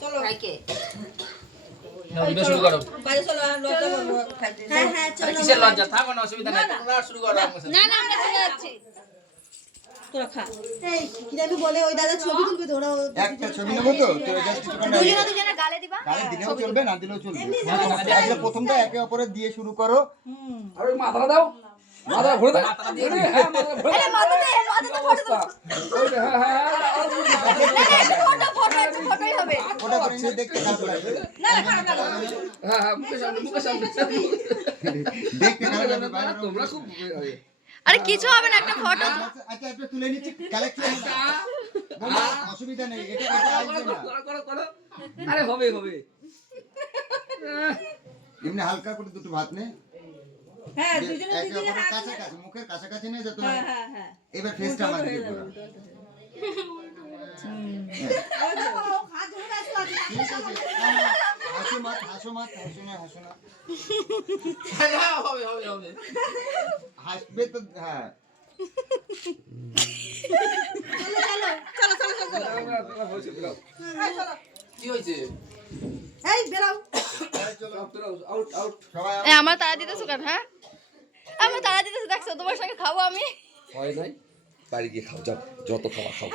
চলো ভাইকে ভিডিও শুরু করো। বাইরে চলো লজ্জা করবো খাইতে হ্যাঁ হ্যাঁ আরে কিসের লজ্জা? থাকো না, অসুবিধা নাই, তোমরা শুরু করো আমার সাথে। না না আমরা চলে যাচ্ছি তোরা খা এই কিরাবি বলে ওই দাদা ছবি তুলবে তো ওরা একটা ছবি নেবো তো তোরা জাস্ট দুজনে গালে দিবা গালে দিলেও চলবে না দিলেও চলবে আগে প্রথমটা একে অপরের দিয়ে শুরু করো আরে মাথাটা দাও, মাথা ঘুরে দাও, মাথাটা দিয়ে হ্যাঁ মাথা ঘুরে আরে মাথাতে ফটো ফটোই হবে ওটা করে নিয়ে দেখতে খারাপ লাগবে না খারাপ লাগবে হ্যাঁ হ্যাঁ মুখের সামনে দেখতে খারাপ লাগবে বাইরে তোমরা খুব আরে কিছু হবে না একটা ফটো আচ্ছা একটা তুলে নিচ্ছি কালেকশন অসুবিধা নেই এটা আসবে না করো আরে হবে এমনি হালকা করে দুটো ভাত নে হ্যাঁ যে দুজনে একে দুজনে অপরের হাত কাছাকাছি মুখের কাছাকাছি নিয়ে যত হ্যাঁ হ্যাঁ হ্যাঁ এবার ফেসটা আমাদের দিকে ঘোরা ঠিক আছে হাসো মাত হাসো না না, হবে। হাসবে তো হ্যাঁ কি হয়েছে? এই বেরাও আউট সবাই আমার তাড়া দিতেছো কেন হ্যাঁ আমার তাড়া দিতেছো দেখছো তোমার সঙ্গে খাবো আমি হয় নাই বাড়ি গিয়ে খাও, যাও যত খাওয়া খাও।